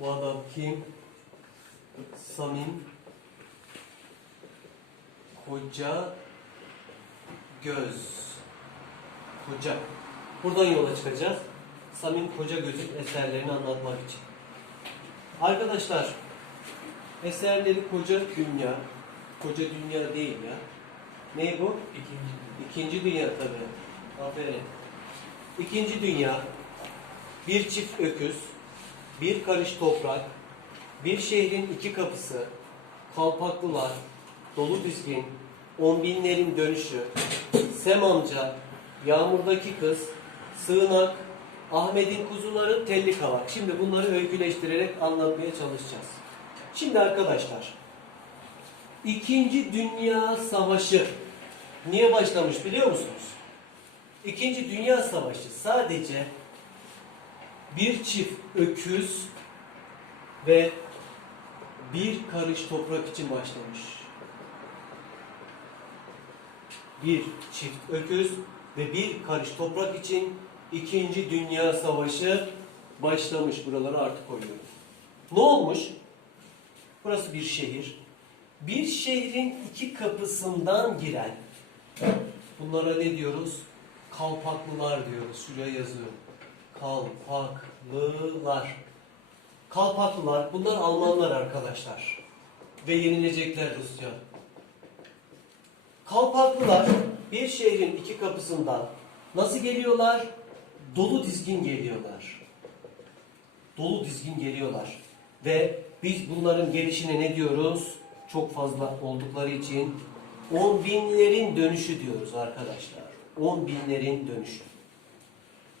Bu adam kim? Samim Koca Göz. Koca. Buradan yola çıkacağız. Samim Koca Göz'ün eserlerini anlatmak için. Arkadaşlar, eserleri Koca Dünya. Koca Dünya değil ya. Ne bu? İkinci. İkinci Dünya tabii. Aferin. İkinci Dünya. Bir çift öküz, bir karış toprak, bir şehrin iki kapısı, kalpaklılar, dolu dizgin, on binlerin dönüşü, Sem amca, yağmurdaki kız, sığınak, Ahmet'in kuzuları, telli kavak. Şimdi bunları öyküleştirerek anlatmaya çalışacağız. Şimdi arkadaşlar, İkinci Dünya Savaşı niye başlamış biliyor musunuz? İkinci Dünya Savaşı sadece bir çift öküz ve bir karış toprak için başlamış. Bir çift öküz ve bir karış toprak için İkinci Dünya Savaşı başlamış. Buraları artık koyuyorum. Ne olmuş? Burası bir şehir. Bir şehrin iki kapısından giren bunlara ne diyoruz? Kalpaklılar diyoruz. Şuraya yazıyorum. Kalpaklılar. Kalpaklılar. Bunlar Almanlar arkadaşlar. Ve yenilecekler Rusya. Kalpaklılar bir şehrin iki kapısından nasıl geliyorlar? Dolu dizgin geliyorlar. Dolu dizgin geliyorlar. Ve biz bunların gelişine ne diyoruz? Çok fazla oldukları için on binlerin dönüşü diyoruz arkadaşlar. On binlerin dönüşü.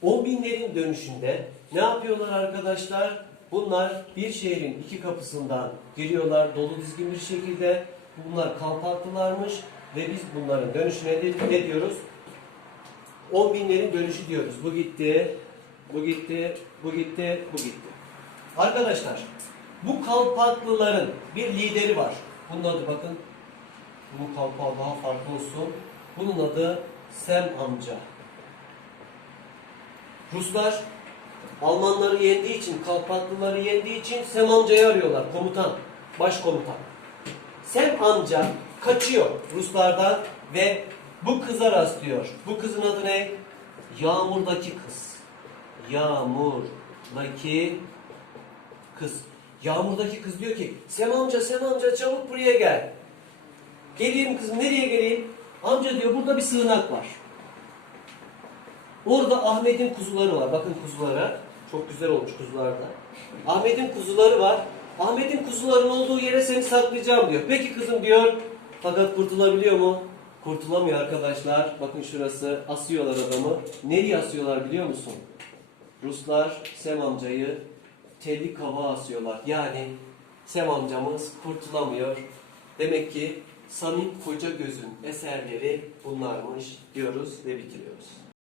On binlerin dönüşünde ne yapıyorlar arkadaşlar? Bunlar bir şehrin iki kapısından giriyorlar dolu dizgin bir şekilde. Bunlar kalpaklılarmış ve biz bunların dönüşüne ne, diyoruz? On binlerin dönüşü diyoruz. Bu gitti, bu gitti, bu gitti, bu gitti. Arkadaşlar bu kalpaklıların bir lideri var. Bunun adı bakın. Bunun kalpağı daha farklı olsun. Bunun adı Sem amca. Ruslar Almanları yendiği için, Kalpaklıları yendiği için Sem amcayı arıyorlar. Komutan, başkomutan. Sem amca kaçıyor Ruslardan ve bu kıza rastlıyor. Bu kızın adı ne? Yağmurdaki kız. Yağmurdaki kız. Yağmurdaki kız diyor ki Sem amca Sem amca çabuk buraya gel. Geleyim kızım nereye geleyim? Amca diyor burada bir sığınak var. Orada Ahmet'in kuzuları var. Bakın kuzulara. Çok güzel olmuş kuzular da. Ahmet'in kuzuları var. Ahmet'in kuzuların olduğu yere seni saklayacağım diyor. Peki kızım diyor. Fakat kurtulabiliyor mu? Kurtulamıyor arkadaşlar. Bakın şurası. Asıyorlar adamı. Nereye asıyorlar biliyor musun? Ruslar Sem amcayı telli kava asıyorlar. Yani Sem amcamız kurtulamıyor. Demek ki Samim Koca Göz'ün eserleri bunlarmış diyoruz ve bitiriyoruz.